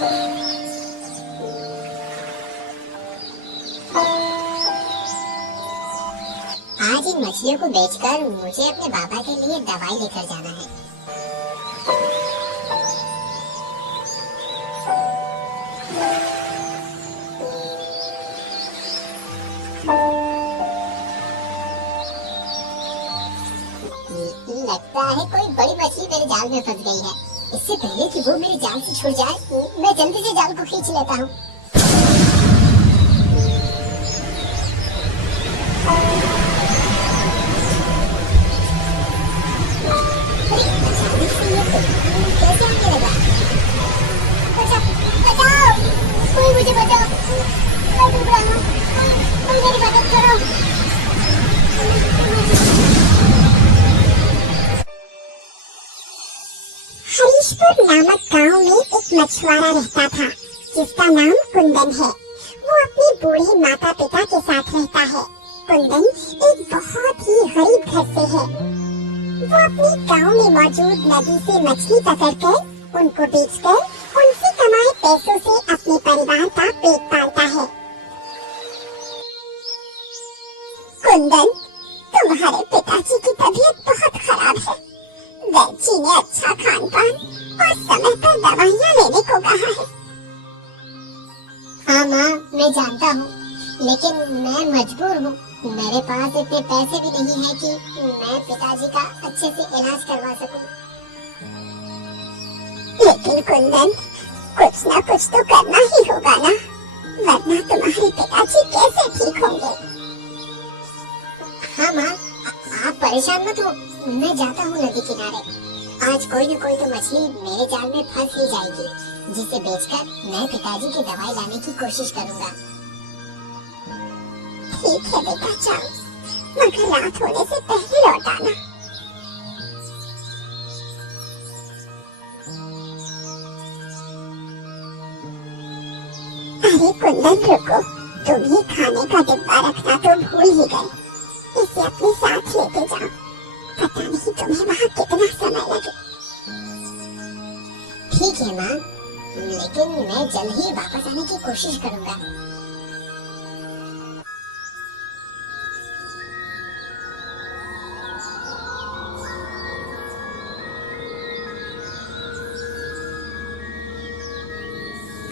आज इन मछलियों को बेचकर मुझे अपने बाबा के लिए दवाई लेकर जाना है। लगता है कोई बड़ी मछली मेरे जाल में फंस गई है। इससे पहले कि वो मेरे जाल से छूट जाए, मैं जल्दी से जाल को खींच लेता हूँ। कैसे आने लगा? बचाओ! कोई मुझे बचाओ! मैं डूब रहा हूँ। कोई मेरी मदद करो। हरीशपुर नामक गांव में एक मछुआरा रहता था जिसका नाम कुंदन है। वो अपने बूढ़े माता पिता के साथ रहता है। कुंदन एक बहुत ही गरीब घर से है। वो अपने गांव में मौजूद नदी से मछली पकड़कर उनको बेचकर उनसे कमाए पैसों से अपने परिवार का पेट पालता है। कुंदन, तुम्हारे पिताजी की तबीयत बहुत खराब है। दर्जी ने अच्छा खान पान और समय पर दवाइयाँ लेने को कहा है। हाँ माँ, मैं जानता हूँ, लेकिन मैं मजबूर हूँ। मेरे पास इतने पैसे भी नहीं है कि मैं पिताजी का अच्छे से इलाज करवा सकूं। लेकिन कुंदन, कुछ ना कुछ तो करना ही होगा ना, वरना तुम्हारे पिताजी कैसे ठीक होंगे? हाँ माँ, आप परेशान मत हो, मैं जाता हूँ नदी किनारे। आज कोई न कोई तो मछली मेरे जाल में फंस ही जाएगी, जिसे बेचकर मैं पिताजी की दवाई लाने की कोशिश करूँगा। ठीक है बेटा, जाओ, मगर रात होने से पहले लौट आना। अरे कुंदन, रुको, तुम ये खाने का डिब्बा रखना तो भूल ही गए। इसे अपने साथ लेके जाओ, पता नहीं तुम्हें वहाँ कितना समय लगे। ठीक है माँ, लेकिन मैं जल्द ही वापस आने की कोशिश करूँगा।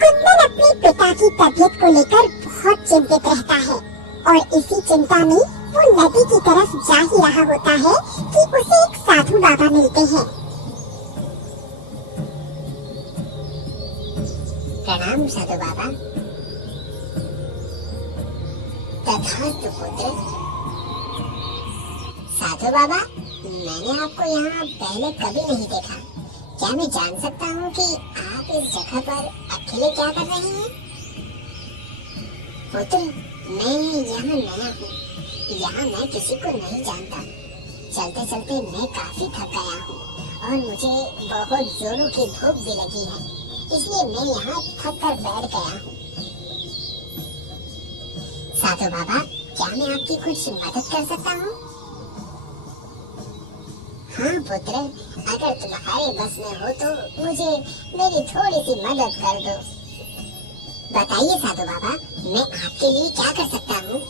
कुंदन अपने पिता की तबीयत को लेकर बहुत चिंतित रहता है और इसी चिंता में वो नदी की तरफ जा ही रहा होता है कि उसे एक साधु बाबा मिलते हैं। प्रणाम साधु बाबा। तथास्तु पुत्र। साधु बाबा, मैंने आपको यहाँ पहले कभी नहीं देखा। क्या मैं जान सकता हूँ कि आप इस जगह पर अकेले क्या कर रहे हैं? पुत्र, मैं यहाँ नया हूँ। यहाँ मैं किसी को नहीं जानता। चलते चलते मैं काफी थक गया हूँ और मुझे बहुत जोरों की भूख भी लगी है, इसलिए मैं यहाँ थक कर बैठ गया हूँ। साधु बाबा, क्या मैं आपकी कुछ मदद कर सकता हूँ? हाँ पुत्र, अगर तुम्हारे बस में हो तो मुझे मेरी थोड़ी सी मदद कर दो। बताइए साधु बाबा, मैं आपके लिए क्या कर सकता हूँ?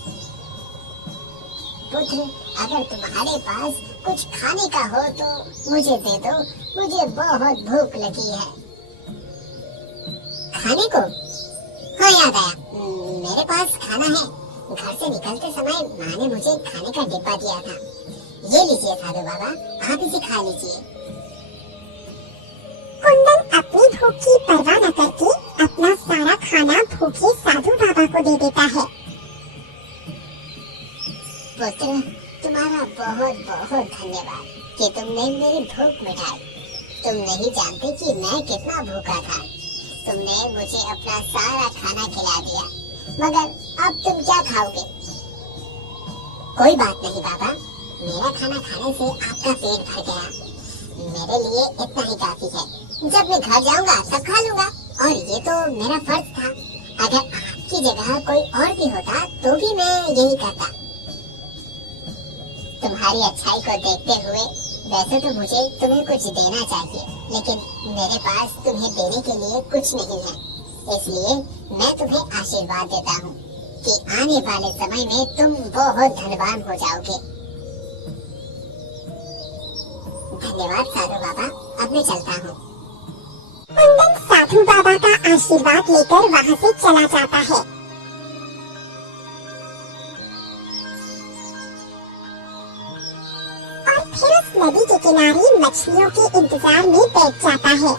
पुत्र, अगर तुम्हारे पास कुछ खाने का हो तो मुझे दे दो, मुझे बहुत भूख लगी है। खाने को? हाँ, याद आया, मेरे पास खाना है। घर से निकलते समय माँ ने मुझे खाने का डिब्बा दिया था। ये लीजिए साधु बाबा, आप इसे खा लीजिए। कुंदन अपनी भूख की परवाह न करके अपना सारा खाना भूखे साधु बाबा को दे देता है। पुत्र, तुम्हारा बहुत बहुत धन्यवाद कि तुमने मेरी भूख मिटाई। तुम नहीं जानते कि मैं कितना भूखा था। तुमने मुझे अपना सारा खाना खिला दिया, मगर अब तुम क्या खाओगे? कोई बात नहीं बाबा, मेरा खाना खाने से आपका पेट भर गया। मेरे लिए इतना ही काफी है। जब मैं घर जाऊंगा तब खा लूंगा, और ये तो मेरा फर्ज था। अगर आपकी जगह कोई और भी होता तो भी मैं यही करता। तुम्हारी अच्छाई को देखते हुए वैसे तो मुझे तुम्हें कुछ देना चाहिए, लेकिन मेरे पास तुम्हें देने के लिए कुछ नहीं है। इसलिए मैं तुम्हें आशीर्वाद देता हूँ कि आने वाले समय में तुम बहुत धनवान हो जाओगे। धन्यवाद साधु बाबा, अब मैं चलता हूँ। कुंदन साधु बाबा का आशीर्वाद लेकर वहाँ से चला जाता है। और फिर उस नदी के किनारे मछलियों के इंतजार में बैठ जाता है।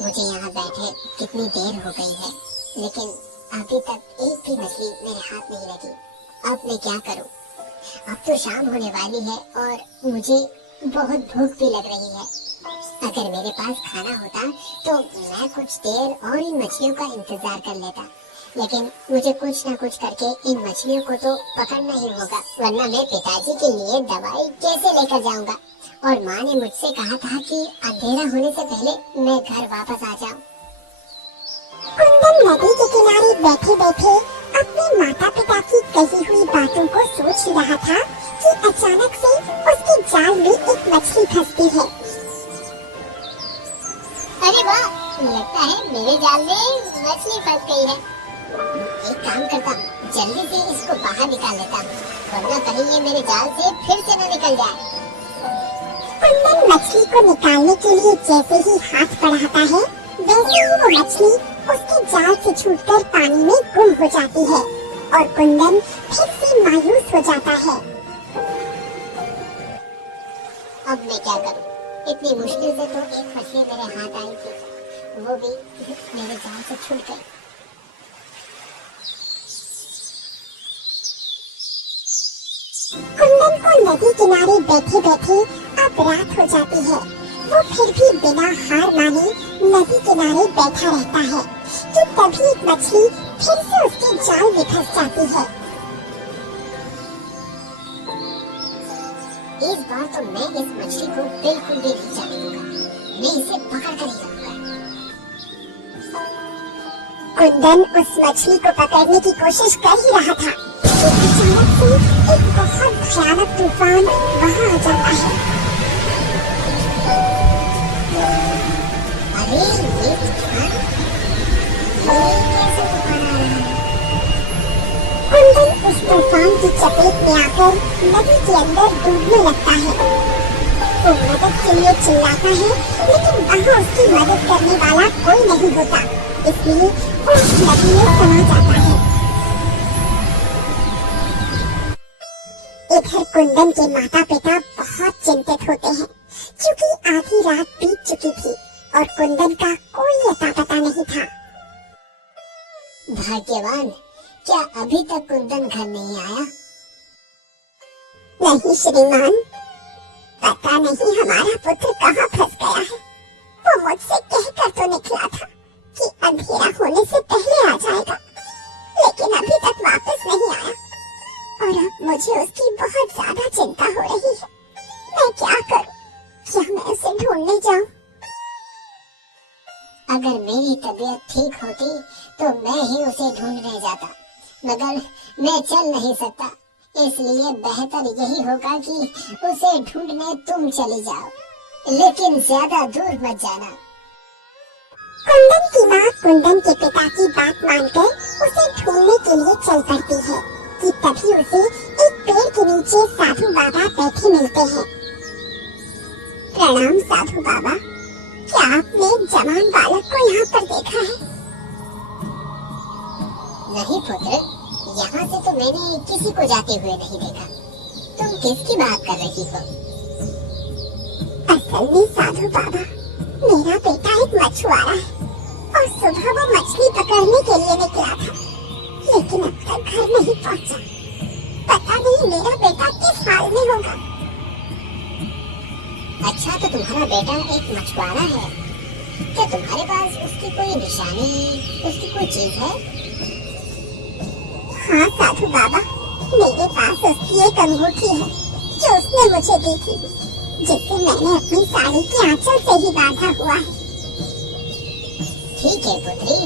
मुझे यहाँ बैठे कितनी देर हो गई है, लेकिन अभी तक एक भी मछली मेरे हाथ नहीं लगी। अब मैं क्या करूँ? अब तो शाम होने वाली है और मुझे बहुत भूख भी लग रही है। अगर मेरे पास खाना होता तो मैं कुछ देर और इन मछलियों का इंतजार कर लेता, लेकिन मुझे कुछ ना कुछ करके इन मछलियों को तो पकड़ना ही होगा, वरना मैं पिताजी के लिए दवाई कैसे लेकर जाऊंगा। और माँ ने मुझसे कहा था कि अंधेरा होने से पहले मैं घर वापस आ जाऊं। कुंदन नदी के किनारे बैठे बैठे अपने माता पिता की कही हुई बातों को सोच ही रहा था कि अचानक से उसके जाल में एक मछली फंसती है। अरे वाह, लगता है मेरे जाल में मछली फंस गई है। एक काम करता हूँ, जल्दी से इसको बाहर निकाल लेता हूँ, वरना कहीं ये मेरे जाल से फिर से न निकल जाए। कुंदन मछली को निकालने के लिए जैसे ही हाथ बढ़ाता है, वैसे ही वो मछली उसके जाल से छूटकर पानी में गुम हो जाती है और कुंदन फिर से मायूस हो जाता है। अब मैं क्या करूं? इतनी मुश्किल से तो एक मछली मेरे हाथ आई थी, वो भी मेरे जाल से छूट गई। कुंदन को नदी किनारे बैठे बैठे अब रात हो जाती है। वो फिर भी बिना हार माने नदी किनारे बैठा रहता है कि तभी एक मछली फिर से उसके जाल में फंस जाती है। इस बार तो मैं इस मछली को बिल्कुल भी नहीं जाने दूंगा, मैं इसे पकड़ कर ही रहूंगा। कुंदन उस मछली को पकड़ने की कोशिश कर ही रहा था कि अचानक से एक बहुत भयानक तूफान वहाँ आ जाता है। अरे ये तूफान, ये कैसा तूफान आ रहा है? कुंदन उस तूफान की चपेट में आकर नदी के अंदर डूबने लगता है। वो मदद के लिए चिल्लाता है, लेकिन वहाँ उसकी मदद करने वाला कोई नहीं होता, इसलिए वो उस नदी में समा जाता है। इधर कुंदन के माता पिता बहुत चिंतित होते हैं, क्योंकि आधी रात बीत चुकी थी और कुंदन का कोई अता पता नहीं था। भाग्यवान, क्या अभी तक कुंदन घर नहीं आया? नहीं श्रीमान, पता नहीं हमारा पुत्र कहाँ फंस गया है। वो मुझसे कहकर तो निकला था कि अंधेरा होने से पहले आ जाएगा, लेकिन अभी तक वापस नहीं आया और अब मुझे उसकी बहुत ज्यादा चिंता हो रही है। मैं क्या करूं? क्या मैं उसे ढूंढने जाऊं? अगर मेरी तबीयत ठीक होती तो मैं ही उसे ढूंढने जाता, मगर मैं चल नहीं सकता, इसलिए बेहतर यही होगा कि उसे ढूंढने तुम चली जाओ, लेकिन ज्यादा दूर मत जाना। कुंदन की माँ कुंदन के पिता की बात मानकर उसे ढूंढने के लिए चल पड़ती है कि तभी उसे एक पेड़ के नीचे साधु बाबा बैठे मिलते हैं। प्रणाम साधु बाबा, क्या आपने एक जवान बालक को यहाँ पर देखा है? नहीं पुत्र, यहाँ से तो मैंने किसी को जाते हुए नहीं देखा। तुम किसकी बात कर रही हो? असल में साधु बाबा, मेरा बेटा एक मछुआरा है और सुबह वो मछली पकड़ने के लिए निकला था, लेकिन अब तक घर नहीं पहुँचा। पता नहीं मेरा बेटा किस हाल में होगा। अच्छा, तो तुम्हारा बेटा एक मछुआरा है। क्या तुम्हारे पास उसकी कोई निशानी, उसकी कोई चीज है? हाँ साधु बाबा, मेरे पास उसकी एक अंगूठी है जो उसने मुझे दी थी, जिसे मैंने अपनी साड़ी के आंचल से ही बांधा हुआ है। ठीक है पुत्री,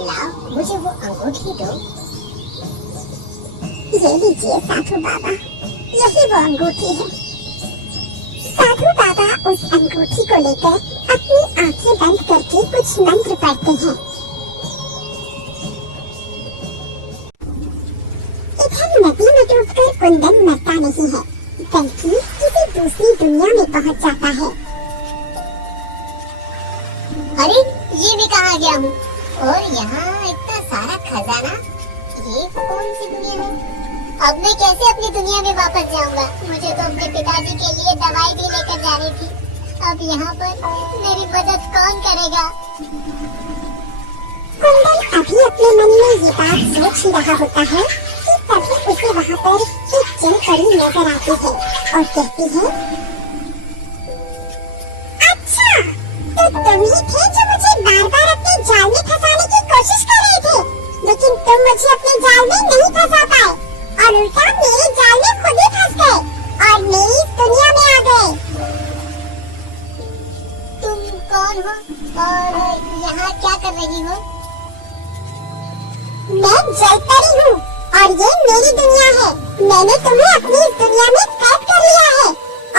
लाओ मुझे वो अंगूठी दो। ये लीजिए साधु बाबा, यही वो अंगूठी है। साधु बाबा उस अंगूठी को लेकर अपनी आंखें बंद करके कुछ मंत्र पढ़ते हैं। इधर नदी में डूबकर कुंदन मरता नहीं है, बल्कि किसी दूसरी दुनिया में पहुंच जाता है। अरे ये मैं कहाँ गया हूँ? और यहाँ इतना सारा खजाना, ये कौन सी दुनिया है? अब मैं कैसे अपनी दुनिया में वापस जाऊंगा? मुझे तो अपने पिताजी के लिए दवाई भी लेकर जानी थी। अब यहाँ पर मेरी मदद कौन करेगा? कुंदन अभी अपने मन में ये बात सोच ही रहा होता है कि तभी उसे वहाँ पर एक जल परी नजर आती है और कहती है, अच्छा, तो तुम ही थे जो मुझे बार-बार अपने जाल में फंसाने की कोशिश कर रहे थे, लेकिन तुम मुझे अपने जाल में नहीं फंसा पाए और उल्टा मेरे जाल में खुद ही फंस गए और मेरी इस दुनिया में आ गए। तुम कौन हो और यहाँ क्या कर रही हो? मैं जलपरी हूँ और ये मेरी दुनिया है। मैंने तुम्हें अपनी इस दुनिया में कैद कर लिया है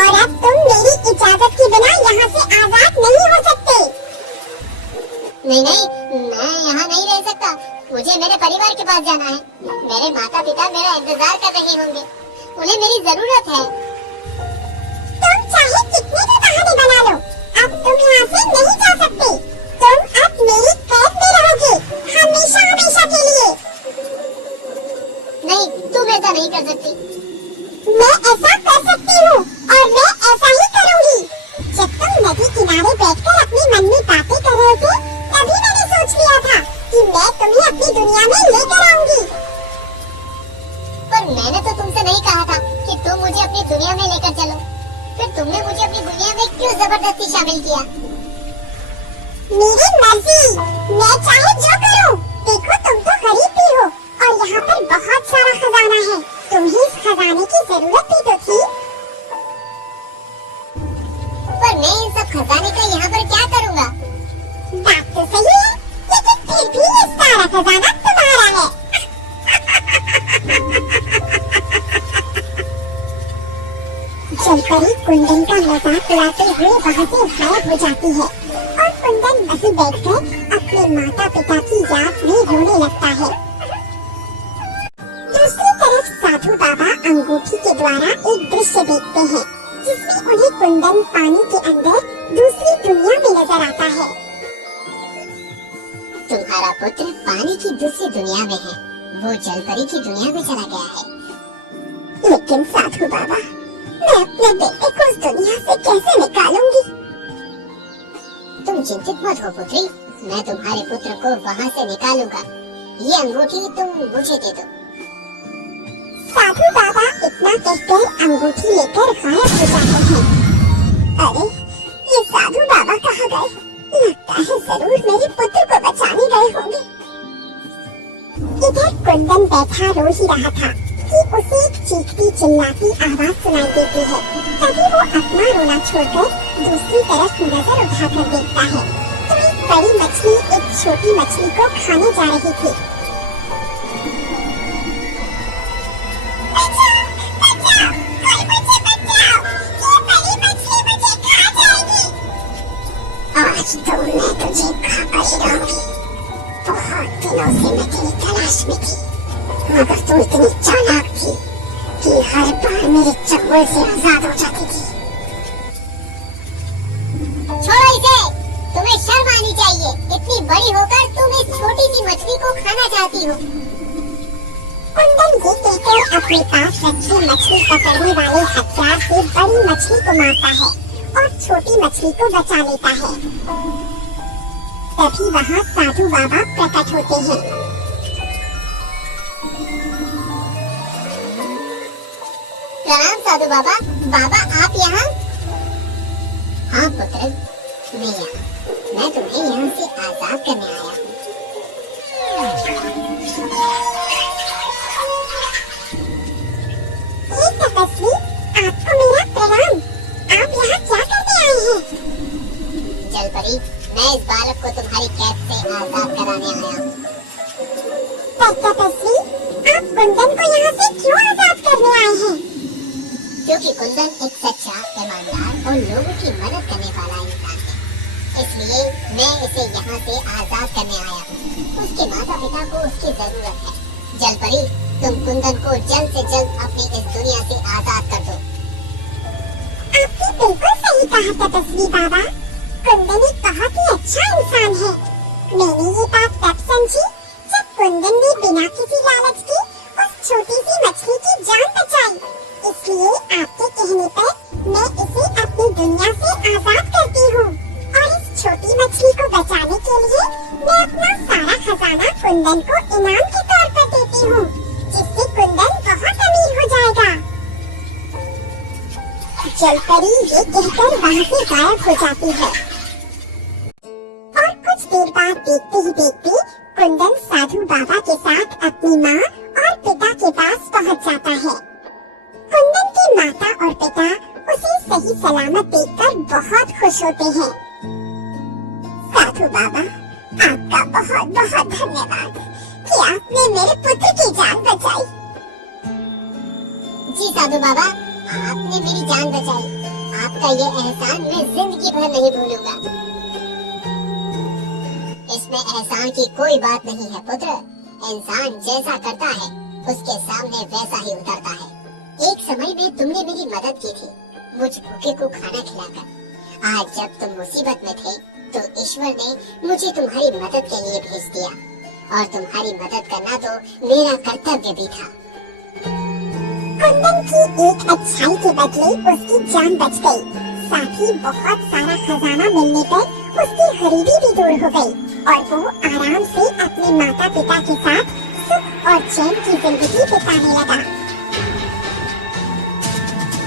और अब तुम मेरी इजाजत के बिना यहाँ से आजाद नहीं हो सकते। नहीं नहीं, मैं यहाँ नहीं रह सकता। मुझे मेरे परिवार के पास जाना है। मेरे माता पिता मेरा इंतजार कर रहे होंगे, उन्हें मेरी जरूरत है। तुम चाहे कितने भी बहाने बना लो, अब तुम यहाँ से नहीं जा सकते। तुम अब मेरी कैद में रहोगे, हमेशा हमेशा के लिए। नहीं, तुम ऐसा नहीं कर सकती। मैं ऐसा कर सकती हूँ और मैं ऐसा ही करूँगी। जब तुम नदी किनारे बैठकर अपने मन में बातें कर रहे थे, तभी मैंने सोच लिया था कि मैं तुम्हें अपनी दुनिया में लेकर आऊंगी। पर मैंने तो तुमसे नहीं कहा था कि तुम मुझे अपनी दुनिया में लेकर चलो। फिर तुमने मुझे अपनी दुनिया में क्यों जबरदस्ती शामिल किया? मेरी मर्जी, मैं चाहे जो करूं। देखो, तुम तो गरीब भी हो और यहाँ पर बहुत सारा खजाना है। तुम्हें इस खजाने की जरूरत भी तो थी। पर मैं इन सब खजाने का यहाँ पर क्या करूँगा? बात तो सही है, लेकिन फिर भी ये सारा खजाना तुम्हारा है। जलपरी कुंदन का मजाक उड़ाते हुए वहाँ से गायब हो जाती है और कुंदन वहीं बैठकर अपने माता पिता की याद में रोने लगता है। दूसरी तरफ साधु बाबा अंगूठी के द्वारा एक दृश्य देखते हैं, जिसमें उन्हें कुंदन पानी के अंदर दूसरी दुनिया में नजर आता है। तुम्हारा पुत्र पानी की दूसरी दुनिया में है, वो जलपरी की दुनिया में चला गया है। लेकिन साधु बाबा, मैं अपने बेटे को उस दुनिया से कैसे निकालूंगी? तुम चिंतित मत हो पुत्री, मैं तुम्हारे पुत्र को वहाँ से निकालूंगा। ये अंगूठी तुम मुझे दे दो। साधु बाबा इतना कहकर अंगूठी लेकर गायब हो जाते हैं। अरे, ये साधु बाबा कहाँ गए? लगता है जरूर मेरे पुत्र को बचाने गए होंगे। इधर कुंदन बैठा रो ही रहा था कि उसे एक चीखती चिल्लाती आवाज सुनाई देती है। तभी वो अपना रोना छोड़कर दूसरी तरफ नजर उठाकर देखता है तो एक बड़ी मछली एक छोटी मछली को खाने जा रही थी। बचाओ, बचाओ, कोई मुझे बचाओ, ये बड़ी मछली मुझे खा जाएगी। आज तो मैं तुझे खा ही रहूंगी। बहुत दिनों से मैं तेरी तलाश में थी, मगर तू इतनी चालाक थी कि हर बार मेरे चंगुल से आजाद हो जाती थी। छोड़ो इसे, तुम्हें शर्म आनी चाहिए। इतनी बड़ी होकर तुम इस छोटी सी मछली को खाना चाहती हो। कुंदन ये कहकर अपने पास रखी मछली पकड़ने वाले हथियार से बड़ी मछली को मारता है और छोटी मछली को बचा लेता है। तभी वहाँ साधु बाबा प्रकट होते हैं। प्रणाम साधु बाबा। बाबा आप यहाँ? हाँ पुत्र, मैं यहाँ। मैं तुम्हें यहाँ से आजाद करने आया हूँ। हे तपस्वी, आपको मेरा प्रणाम। आप यहाँ क्या करने आए हैं? जलपरी, मैं इस बालक को तुम्हारी कैद से आजाद कराने आया हूँ। तपस्वी, आप कुंदन को यहाँ से क्यों आजाद करने आए हैं? क्योंकि कुंदन एक सच्चा, ईमानदार और लोगों की मदद करने वाला इंसान है। इसलिए मैं इसे यहाँ से आजाद करने आया हूँ। उसके माता पिता को उसकी जरूरत है। जलपरी, तुम कुंदन को जल्द से जल्द अपनी इस दुनिया से आजाद कर दो। आपने बिल्कुल सही कहा तपस्वी बाबा। कुंदन एक बहुत ही अच्छा इंसान है। मैंने ये बात तब समझी जब कुंदन ने बिना किसी लालच के उस छोटी सी मछली की जान बचाई। इसलिए आपके कहने पर मैं इसे अपनी दुनिया से आजाद करती हूँ और इस छोटी मछली को बचाने के लिए मैं अपना सारा खजाना कुंदन को इनाम के तौर पर देती हूँ, जिससे कुंदन बहुत अमीर हो जाएगा। जलपरी ये कहकर वहाँ से गायब हो जाती है और कुछ देर बाद देखते ही देखते कुंदन साधु बाबा के साथ अपनी माँ और पिता के पास पहुँच जाता है। कुंदन के माता और पिता उसे सही सलामत देखकर बहुत खुश होते हैं। साधु बाबा, आपका बहुत बहुत धन्यवाद कि आपने मेरे पुत्र की जान बचाई। जी साधु बाबा, आपने मेरी जान बचाई। आपका ये एहसान मैं जिंदगी भर नहीं भूलूंगा। इसमें एहसान की कोई बात नहीं है पुत्र। इंसान जैसा करता है उसके सामने वैसा ही उतरता है। एक समय में तुमने मेरी मदद की थी, मुझ भूखे को खाना खिलाकर। आज जब तुम मुसीबत में थे तो ईश्वर ने मुझे तुम्हारी मदद के लिए भेज दिया और तुम्हारी मदद करना तो मेरा कर्तव्य भी था। कुंदन की एक अच्छाई के बदले उसकी जान बच गई। साथ ही बहुत सारा खजाना मिलने पर उसकी गरीबी भी दूर हो गई और वो आराम से अपने माता पिता के साथ सुख और चैन की जिंदगी बिताने लगा।